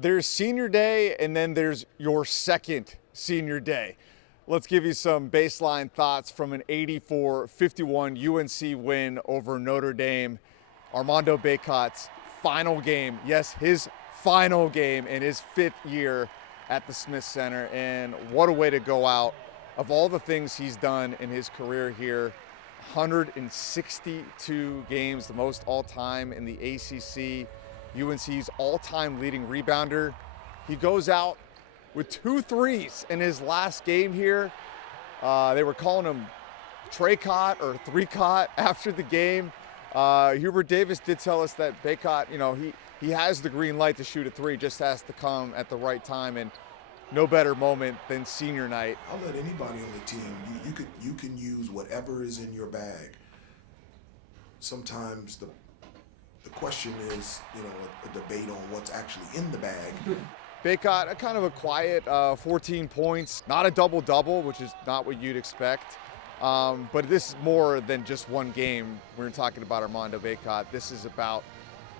There's senior day, and then there's your second senior day. Let's give you some baseline thoughts from an 84-51 UNC win over Notre Dame. Armando Bacot's final game, yes, his final game in his 5th year at the Smith Center, and what a way to go out. Of all the things he's done in his career here, 162 games, the most all-time in the ACC. UNC's all-time leading rebounder. He goes out with 2 threes in his last game here. They were calling him Trey-Cot or 3-Cot after the game. Hubert Davis did tell us that Bacot, you know, he has the green light to shoot a 3, just has to come at the right time, and no better moment than senior night. I'll let anybody on the team, you can use whatever is in your bag. Sometimes the question is, you know, a debate on what's actually in the bag. Bacot, kind of a quiet 14 points, not a double-double, which is not what you'd expect. But this is more than just one game. We're talking about Armando Bacot. This is about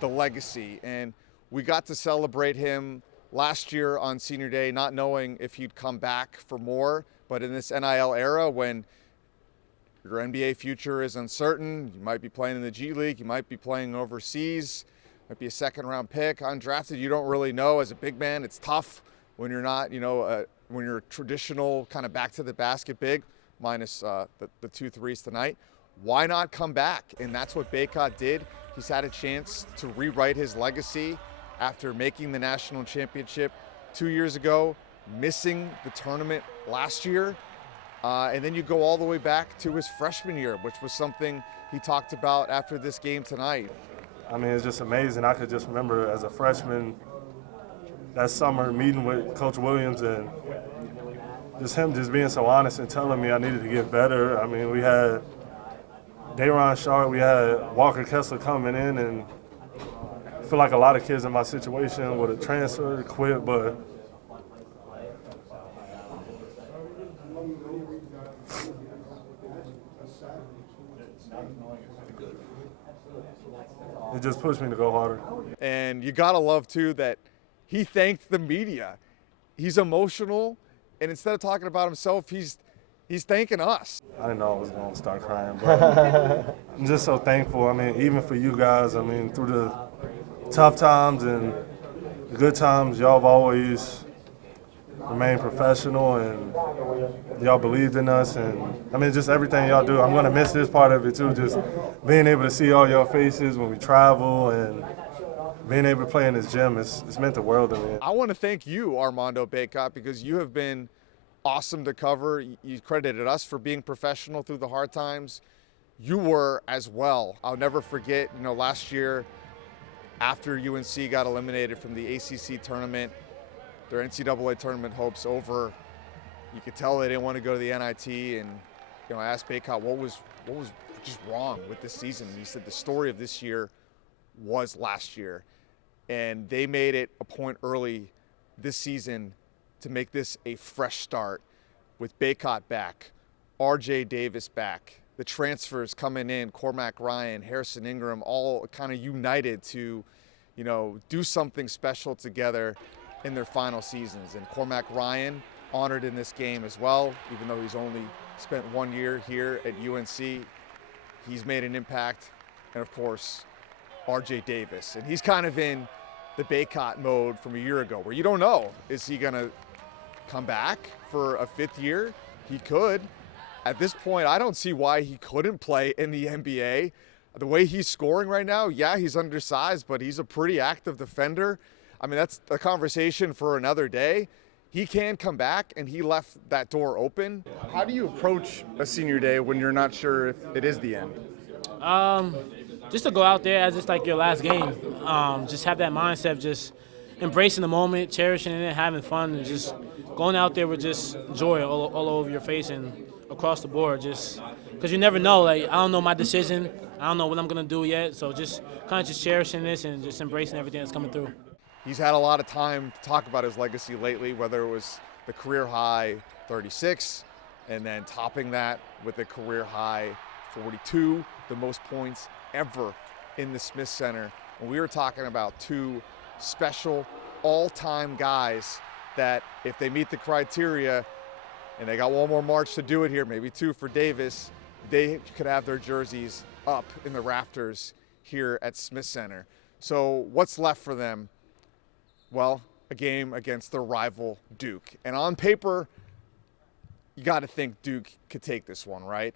the legacy. And we got to celebrate him last year on senior day, not knowing if he'd come back for more. But in this NIL era, when your NBA future is uncertain, you might be playing in the G League, you might be playing overseas, might be a second-round pick, undrafted, you don't really know. As a big man, it's tough when you're not, you know, when you're a traditional kind of back-to-the-basket big, minus the 2 threes tonight. Why not come back? And that's what Bacot did. He's had a chance to rewrite his legacy after making the national championship 2 years ago, missing the tournament last year. And then you go all the way back to his freshman year, which was something he talked about after this game tonight. I mean, it's just amazing. I could just remember as a freshman that summer meeting with Coach Williams and just him just being so honest and telling me I needed to get better. I mean, we had Dayron Sharp, we had Walker Kessler coming in, and I feel like a lot of kids in my situation would have transferred, quit, but it just pushed me to go harder. And you gotta love too that he thanked the media. He's emotional, and instead of talking about himself, he's thanking us. I didn't know I was gonna start crying, but I'm just so thankful. I mean, even for you guys, I mean, through the tough times and the good times, y'all have always remained professional, and y'all believed in us, and I mean, just everything y'all do. I'm gonna miss this part of it too, just being able to see all your faces when we travel and being able to play in this gym. It's meant the world to me. I want to thank you, Armando Bacot, because you have been awesome to cover. You credited us for being professional through the hard times. You were as well. I'll never forget, you know, last year after UNC got eliminated from the ACC tournament, their NCAA tournament hopes over. You could tell they didn't want to go to the NIT, and you know, I asked Bacot what was just wrong with this season. And he said the story of this year was last year, and they made it a point early this season to make this a fresh start with Bacot back, RJ Davis back, the transfers coming in, Cormac Ryan, Harrison Ingram, all kind of united to, you know, do something special together in their final seasons. And Cormac Ryan honored in this game as well, even though he's only spent 1 year here at UNC. He's made an impact. And of course, RJ Davis. And he's kind of in the Bacot mode from a year ago, where you don't know, is he gonna come back for a 5th year? He could. At this point, I don't see why he couldn't play in the NBA. The way he's scoring right now, yeah, he's undersized, but he's a pretty active defender. I mean, that's a conversation for another day. He can come back, and he left that door open. How do you approach a senior day when you're not sure if it is the end? Just to go out there as it's like your last game. Just have that mindset of just embracing the moment, cherishing it, having fun, and just going out there with just joy all over your face and across the board. Just because you never know. Like, I don't know my decision. I don't know what I'm going to do yet. So just kind of just cherishing this and just embracing everything that's coming through. He's had a lot of time to talk about his legacy lately, whether it was the career high 36 and then topping that with a career high 42, the most points ever in the Smith Center. And we were talking about 2 special all-time guys that if they meet the criteria, and they got one more march to do it here, maybe two for Davis, they could have their jerseys up in the rafters here at Smith Center. So what's left for them? Well, a game against their rival Duke. And on paper, you got to think Duke could take this one, right?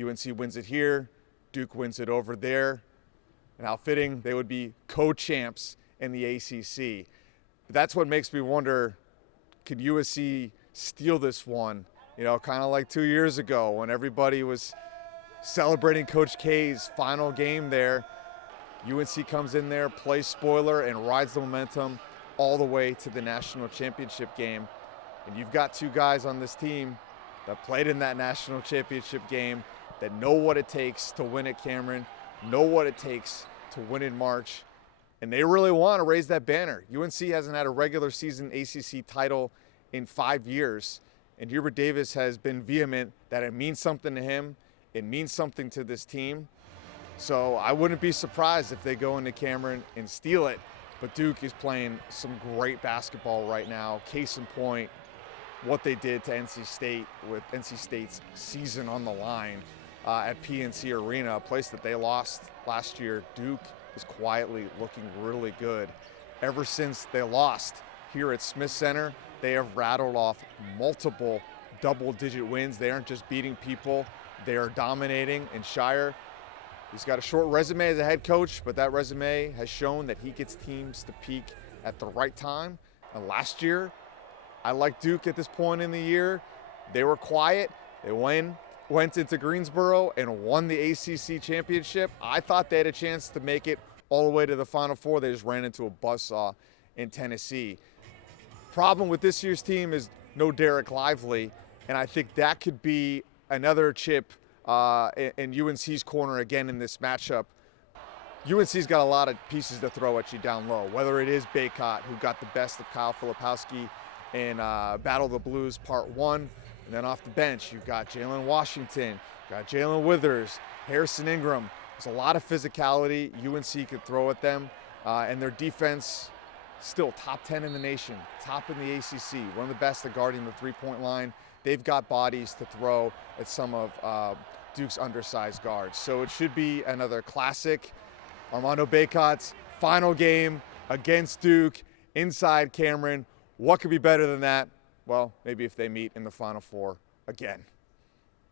UNC wins it here, Duke wins it over there. And how fitting, they would be co-champs in the ACC. But that's what makes me wonder, could USC steal this one? You know, kind of like 2 years ago when everybody was celebrating Coach K's final game there. UNC comes in there, plays spoiler, and rides the momentum all the way to the national championship game. And you've got two guys on this team that played in that national championship game, that know what it takes to win at Cameron, know what it takes to win in March, and they really want to raise that banner. UNC hasn't had a regular season ACC title in 5 years, and Hubert Davis has been vehement that it means something to him, it means something to this team. So I wouldn't be surprised if they go into Cameron and steal it. But Duke is playing some great basketball right now. Case in point, what they did to NC State with NC State's season on the line at PNC Arena, a place that they lost last year. Duke is quietly looking really good. Ever since they lost here at Smith Center, they have rattled off multiple double-digit wins. They aren't just beating people, they are dominating. And Shire, he's got a short resume as a head coach, but that resume has shown that he gets teams to peak at the right time. And last year, I like Duke at this point in the year. They were quiet. They went into Greensboro and won the ACC championship. I thought they had a chance to make it all the way to the Final Four. They just ran into a buzzsaw in Tennessee. Problem with this year's team is no Derek Lively, and I think that could be another chip in UNC's corner again in this matchup. UNC's got a lot of pieces to throw at you down low, whether it is Bacot, who got the best of Kyle Filipowski in Battle of the Blues Part 1, and then off the bench, you've got Jalen Washington, you've got Jalen Withers, Harrison Ingram. There's a lot of physicality UNC could throw at them, and their defense still top 10 in the nation, top in the ACC, one of the best at guarding the three-point line. They've got bodies to throw at some of Duke's undersized guards. So it should be another classic. Armando Bacot's final game against Duke inside Cameron. What could be better than that? Well, maybe if they meet in the Final Four again.